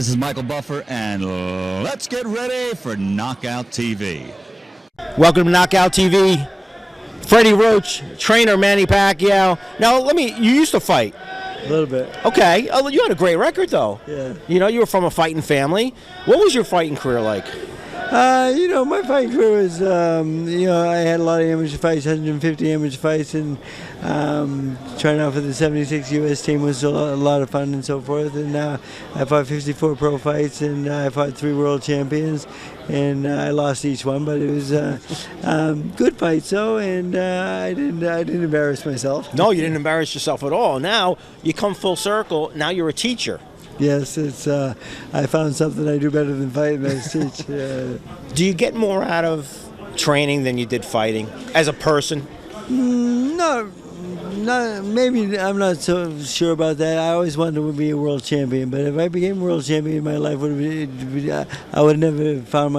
this is Michael Buffer, and let's get ready for Knockout TV. Welcome to Knockout TV. Freddie Roach, trainer Manny Pacquiao. Now, you used to fight. A little bit. Okay. Oh, you had a great record, though. Yeah. You know, you were from a fighting family. What was your fighting career like? My fighting career was, I had a lot of amateur fights, 150 amateur fights, and trying out for the 76 U.S. team was a lot of fun and so forth. And I fought 54 pro fights, and I fought 3 world champions, and I lost each one, but it was good fights, though, and I didn't embarrass myself. No, you didn't embarrass yourself at all. Now you come full circle. Now you're a teacher. Yes, it's. I found something I do better than fighting. I teach. Do you get more out of training than you did fighting as a person? No, maybe I'm not so sure about that. I always wanted to be a world champion, but if I became a world champion, my life would have I would have never found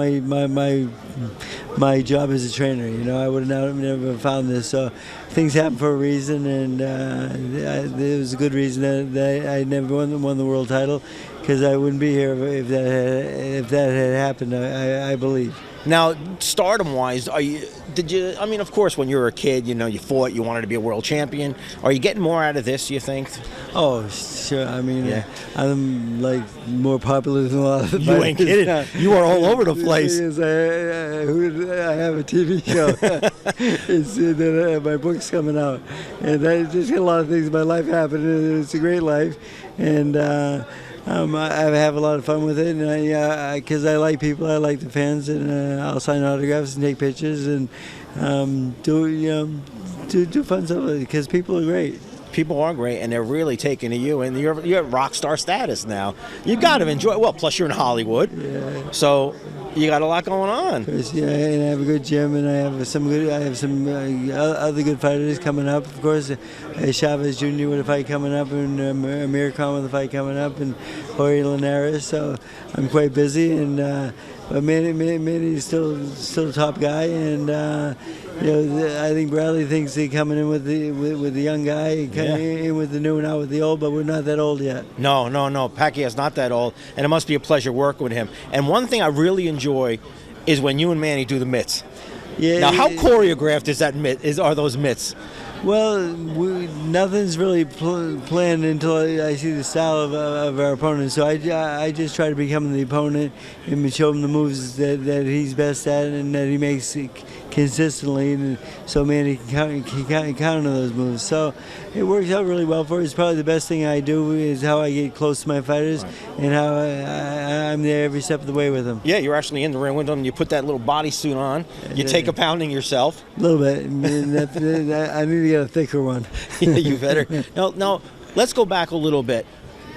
my job as a trainer. You know, I would have never found this. So things happen for a reason, and there was a good reason that I never won the world title, because I wouldn't be here if that had happened. I believe. Now, stardom-wise, of course, when you were a kid, you fought, you wanted to be a world champion. Are you getting more out of this, you think? Oh, sure. Yeah. I'm, more popular than a lot of the You ain't kidding. You are all over the place. I have a TV show. My book's coming out. And I just got a lot of things in my life happening. It's a great life. And I have a lot of fun with it, and because I like people, I like the fans, and I'll sign autographs and take pictures and do fun stuff because people are great. People are great, and they're really taking to you, and you're at rock star status now. You got to enjoy it. Well, plus you're in Hollywood, so you got a lot going on. Yeah, and I have a good gym, and I have some other good fighters coming up. Of course, Chavez Jr. with a fight coming up, and Amir Khan with a fight coming up, and Jorge Linares. So I'm quite busy, and but Manny's still a top guy, and I think Bradley thinks he's coming in with the young guy, coming in with the new and out with the old, but we're not that old yet. No. Pacquiao's not that old, and it must be a pleasure working with him. And one thing I really enjoy is when you and Manny do the mitts. Yeah. Now, how choreographed is that are those mitts? Well, nothing's really planned until I see the style of our opponent. So I just try to become the opponent and show him the moves that he's best at and that he makes consistently. And so Manny can count on those moves. So it works out really well for us. It's probably the best thing I do is how I get close to my fighters and how I'm there every step of the way with them. Yeah, you're actually in the ring with them. You put that little bodysuit on. You take a pounding yourself. A little bit. I need to get a thicker one. Yeah, you better. Now, let's go back a little bit.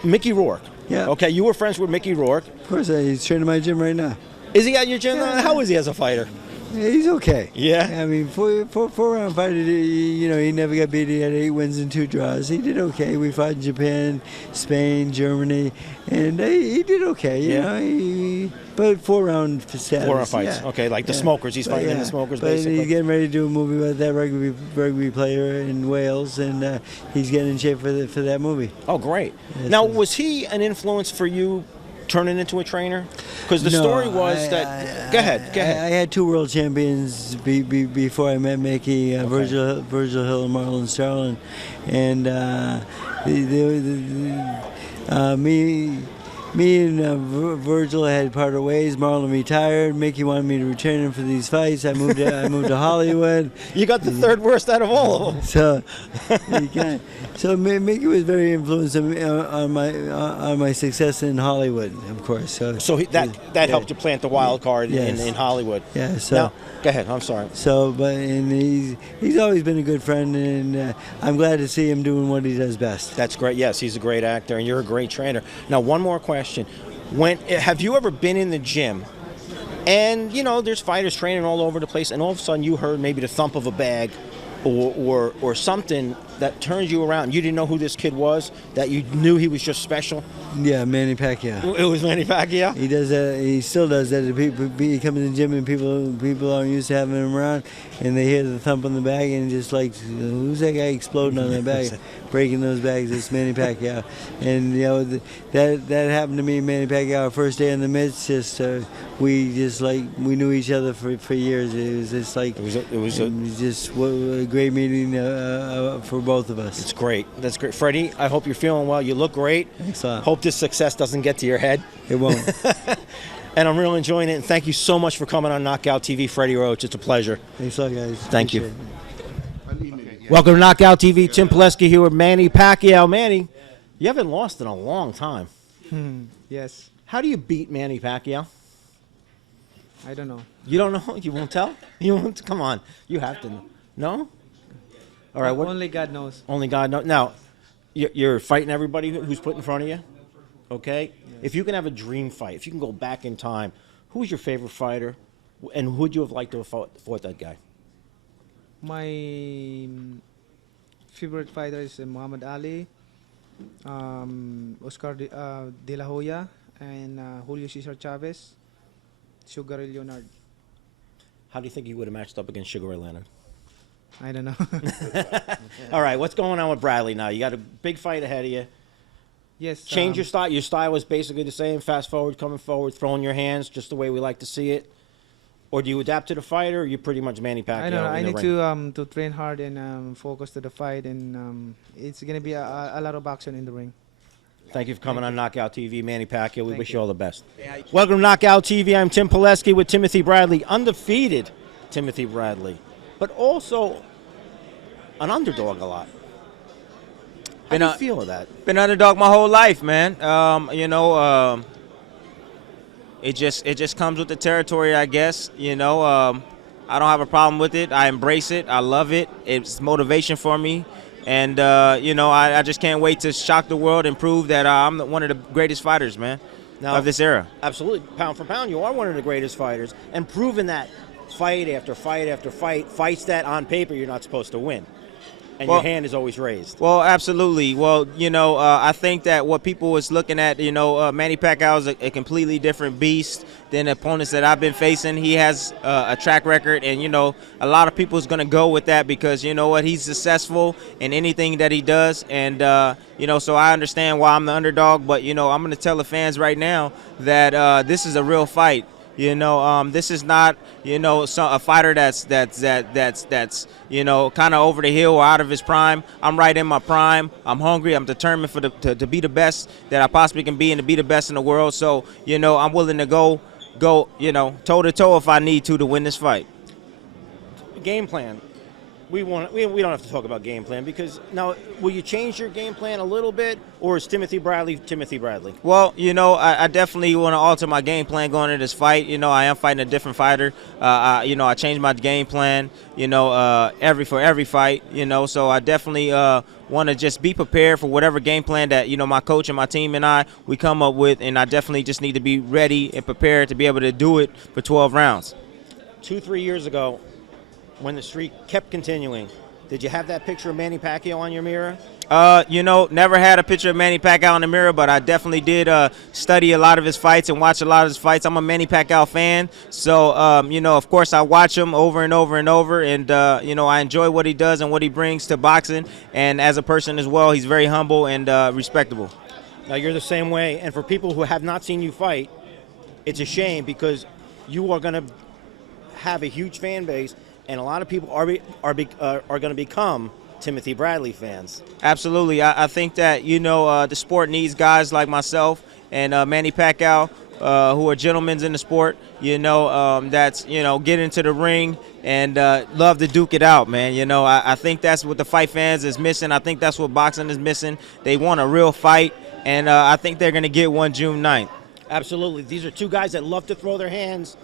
Mickey Rourke. Yeah. Okay, you were friends with Mickey Rourke. Of course, he's training in my gym right now. Is he at your gym? Yeah. How is he as a fighter? Yeah, he's okay. Yeah. I mean, four-round fighter, he never got beat. He had 8 wins and 2 draws. He did okay. We fought in Japan, Spain, Germany, and he did okay. You know, but 4-round status. 4-round fights. Yeah. Okay, like the Smokers. He's fighting in the Smokers, basically. He's getting ready to do a movie with that rugby player in Wales, and he's getting in shape for that movie. Oh, great. Now, was he an influence for you turning into a trainer? Because the story was that. Go ahead. I had 2 world champions before I met Mickey, Virgil Hill and Marlon Starlin, and me and Virgil had parted ways. Marlon retired. Mickey wanted me to return him for these fights. I moved to Hollywood. You got the third worst out of all of them. So Mickey was very influenced on my success in Hollywood, of course. So that helped you plant the wild card in Hollywood. Yeah. So now, go ahead. I'm sorry. And he's always been a good friend, and I'm glad to see him doing what he does best. That's great. Yes, he's a great actor, and you're a great trainer. Now, one more question. Have you ever been in the gym and there's fighters training all over the place, and all of a sudden you heard maybe the thump of a bag or something that turned you around? You didn't know who this kid was, that you knew he was just special? Yeah, Manny Pacquiao. It was Manny Pacquiao? He does that. He still does that. He comes in the gym and people aren't used to having him around, and they hear the thump on the bag and just like, who's that guy exploding on the bag, breaking those bags? It's Manny Pacquiao. And you know that happened to me, Manny Pacquiao. First day in the midst, we knew each other for years. It was just like it was just a great meeting for both of us. It's great. That's great, Freddie. I hope you're feeling well. You look great. Thanks a lot. Hope this success doesn't get to your head. It won't. And I'm really enjoying it. And thank you so much for coming on Knockout TV, Freddie Roach. It's a pleasure. Thanks a lot, guys. Thank you. Welcome to Knockout TV. Tim Pileski here with Manny Pacquiao. Manny, you haven't lost in a long time. Yes. How do you beat Manny Pacquiao? I don't know. You don't know? You won't tell? You won't? Come on. You have to know. No? All right. Only God knows. Only God knows. Now, you're fighting everybody who's put in front of you? Okay? Yes. If you can have a dream fight, if you can go back in time, who's your favorite fighter? And who would you have liked to have fought that guy? My favorite fighter is Muhammad Ali, Oscar De La Hoya, and Julio Cesar Chavez, Sugar Ray Leonard. How do you think you would have matched up against Sugar Ray Leonard? I don't know. All right, what's going on with Bradley now? You got a big fight ahead of you. Yes. Change your style. Your style was basically the same, fast forward, coming forward, throwing your hands, just the way we like to see it. Or do you adapt to the fight, or are you pretty much Manny Pacquiao? I don't know. I need to train hard and focus to the fight, and it's gonna be a lot of action in the ring. Thank you for coming on Knockout TV, Manny Pacquiao. We wish you all the best. Welcome to Knockout TV. I'm Tim Pileski with Timothy Bradley, undefeated Timothy Bradley, but also an underdog a lot. How do you feel with that? Been underdog my whole life, man. It just comes with the territory, I guess. I don't have a problem with it. I embrace it. I love it. It's motivation for me. And, I just can't wait to shock the world and prove that I'm one of the greatest fighters, man, of this era. Absolutely. Pound for pound, you are one of the greatest fighters. And proving that fight after fight after fight, fights that on paper you're not supposed to win. And your hand is always raised. Well, absolutely. Well, I think that what people was looking at, Manny Pacquiao is a completely different beast than the opponents that I've been facing. He has a track record, and, a lot of people is going to go with that because, he's successful in anything that he does. And, so I understand why I'm the underdog. But, I'm going to tell the fans right now that this is a real fight. This is not, a fighter that's kind of over the hill or out of his prime. I'm right in my prime. I'm hungry. I'm determined to be the best that I possibly can be and to be the best in the world. So, I'm willing to go, toe to toe if I need to win this fight. Game plan. We don't have to talk about game plan because now, will you change your game plan a little bit, or is Timothy Bradley Timothy Bradley? Well, I definitely want to alter my game plan going into this fight. I am fighting a different fighter. I changed my game plan, for every fight, so I definitely want to just be prepared for whatever game plan that, my coach and my team and we come up with, and I definitely just need to be ready and prepared to be able to do it for 12 rounds. 2-3 years ago, when the streak kept continuing, did you have that picture of Manny Pacquiao on your mirror? Never had a picture of Manny Pacquiao in the mirror, but I definitely did study a lot of his fights and watch a lot of his fights. I'm a Manny Pacquiao fan, so, of course I watch him over and over and over, and, I enjoy what he does and what he brings to boxing, and as a person as well, he's very humble and respectable. Now, you're the same way, and for people who have not seen you fight, it's a shame because you are going to have a huge fan base, and a lot of people are going to become Timothy Bradley fans. Absolutely. I think that, the sport needs guys like myself and Manny Pacquiao, who are gentlemen in the sport, that's, get into the ring and love to duke it out, man. I think that's what the fight fans is missing. I think that's what boxing is missing. They want a real fight, and I think they're going to get one June 9th. Absolutely. These are two guys that love to throw their hands.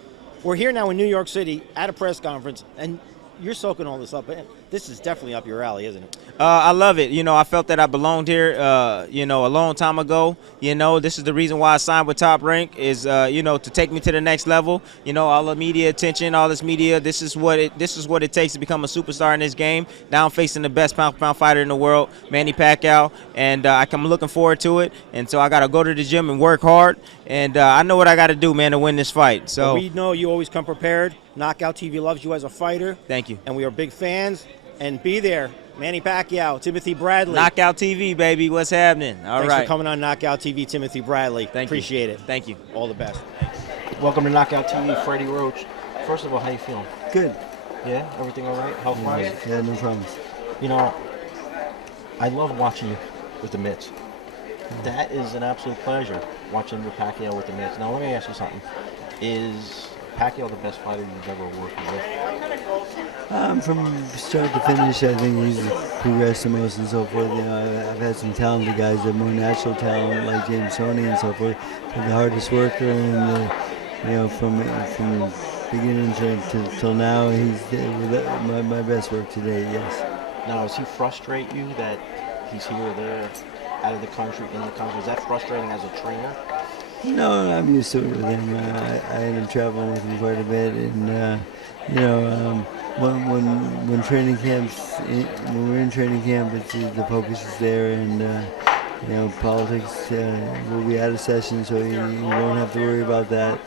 We're here now in New York City at a press conference, and you're soaking all this up. This is definitely up your alley, isn't it? I love it. You know, I felt that I belonged here, you know, a long time ago. You know, this is the reason why I signed with Top Rank is, you know, to take me to the next level. You know, all the media attention, all this media. This is what it takes to become a superstar in this game. Now I'm facing the best pound-for-pound fighter in the world, Manny Pacquiao, and I'm looking forward to it. And so I got to go to the gym and work hard. And I know what I got to do, man, to win this fight. So well, we know you always come prepared. Knockout TV loves you as a fighter. Thank you. And we are big fans. And be there. Manny Pacquiao, Timothy Bradley. KnockOut TV, baby. What's happening? All Thanks right. for coming on KnockOut TV, Timothy Bradley. Appreciate it. Thank you. All the best. Welcome to KnockOut TV, Freddie Roach. First of all, how you feeling? Good. Yeah? Everything all right? Health-wise? Yeah, no problems. You know, I love watching you with the mitts. That is an absolute pleasure, watching your Pacquiao with the mitts. Now, let me ask you something. Is Pacquiao the best fighter you've ever worked with? From start to finish, I think he's progressed the most and so forth. You know, I've had some talented guys that have more natural talent, like James Toney and so forth. But the hardest worker, and you know, from beginning to till now, he's my best work today. Yes. Now, does he frustrate you that he's here or there, out of the country, in the country? Is that frustrating as a trainer? No, I'm used to it with him. I end up traveling with him quite a bit, and you know, when training camps, when we're in training camp, the focus is there, and you know, politics will be out of session, so you won't have to worry about that.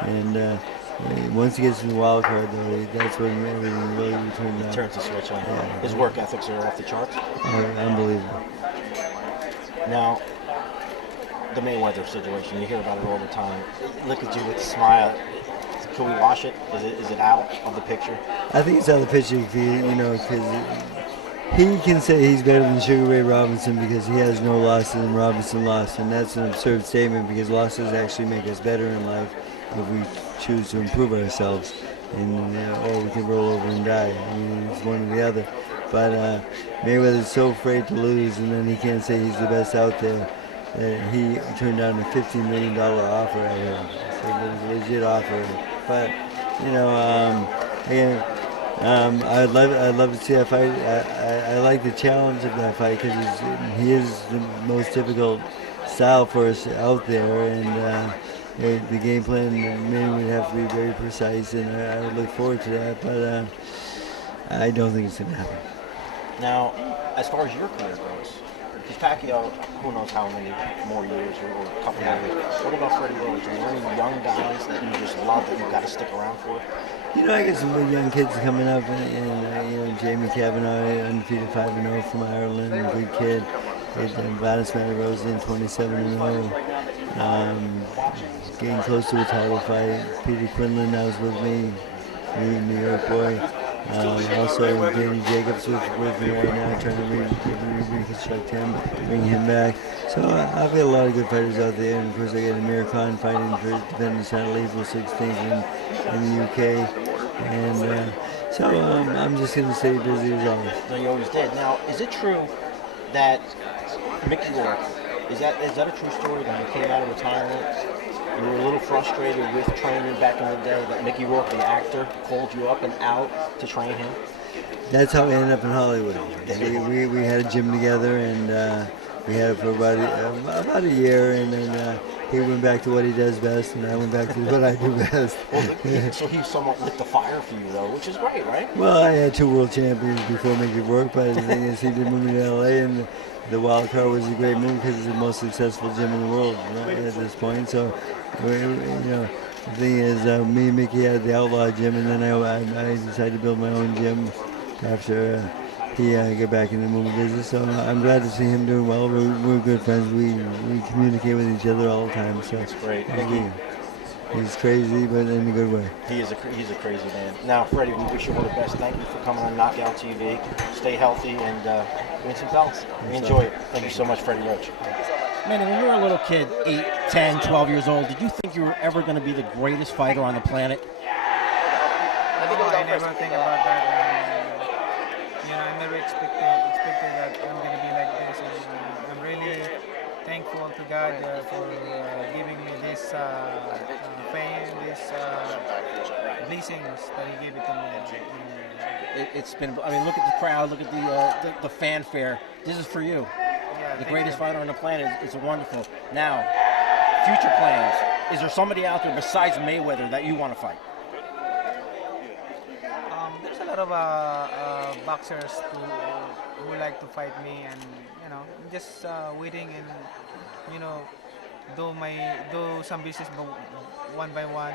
And once he gets in the wild card, though, that's when everything really turns out. Turns the switch on. Yeah. His work ethics are off the charts. Unbelievable. Now, the Mayweather situation, you hear about it all the time. Look at you with a smile. Can we wash it? Is it out of the picture? I think it's out of the picture, you know, because he can say he's better than Sugar Ray Robinson because he has no losses and Robinson lost, and that's an absurd statement because losses actually make us better in life if we choose to improve ourselves, and or we can roll over and die. I mean, it's one or the other. But Mayweather's so afraid to lose, and then he can't say he's the best out there. He turned down a $15 million offer at him. So it was a legit offer. But, you know, again, I'd love to see that fight. I like the challenge of that fight because he is the most difficult style for us out there. And the game plan maybe would have to be very precise, and I would look forward to that. But I don't think it's going to happen. Now, as far as your career goes, because Pacquiao, who knows how many more years or a couple more years. What about Freddie Roach? Are there any young guys that you just love that you've got to stick around for? You know, I got some good young kids coming up, and you know, Jamie Kavanagh, undefeated 5-0 from Ireland, a good kid. Vanis Matterose 27-0. Getting close to a title fight. Peter Quinlan now is with me, New York boy. Also, Danny Jacobs was with me right now, trying to reconstruct him, bring him back. So I've got a lot of good fighters out there, and of course I got Amir Khan fighting for defending China Lethal 16th in the UK. And so I'm just going to stay busy as always. No, you always did. Now, is it true that Mickey Rourke, is that a true story that you came out of retirement? You were a little frustrated with training back in the day, that Mickey Rourke, the actor, called you up and out to train him? That's how we ended up in Hollywood. We had a gym together, and we had it for about a year, and then he went back to what he does best, and I went back to what I do best. Well, so he somewhat lit the fire for you, though, which is great, right? Well, I had 2 world champions before Mickey Rourke, but the thing is, he did move me to LA, and the wild card was a great move because it's the most successful gym in the world at this point. So, you know, the thing is, me and Mickey had the Outlaw gym, and then I decided to build my own gym after he got back in the movie business. So I'm glad to see him doing well. We're good friends. We communicate with each other all the time. So that's great. He's crazy, but in a good way. He's a crazy man. Now, Freddie, we wish you all the best. Thank you for coming on KnockOut TV. Stay healthy and win some belts. We enjoy it. Thank you so much, Freddie Roach. Manny, when you were a little kid, 8, 10, 12 years old, did you think you were ever going to be the greatest fighter on the planet? I never think about that. You know, I never expected that I'm going to be like this. And I'm really thankful to God for giving me this fame, these blessings that He gave it to me. it's been. I mean, look at the crowd. Look at the fanfare. This is for you. Yeah, The thank greatest you. fighter on the planet. It's wonderful. Now, future plans. Is there somebody out there besides Mayweather that you want to fight? There's a lot of boxers who like to fight me, and I'm just waiting and do some business one by one.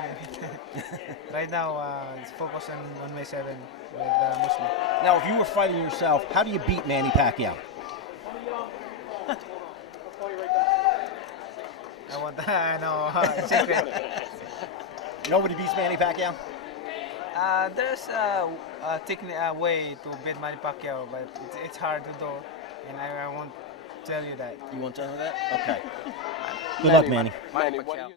Right now, it's focused on May 7 with Muslim. Now, if you were fighting yourself, how do you beat Manny Pacquiao? I know, secret. Nobody beats Manny Pacquiao? There's a way to beat Manny Pacquiao, but it's hard to do, and I won't tell you that. You won't tell me that? Okay. Good luck, Manny. Manny, what do you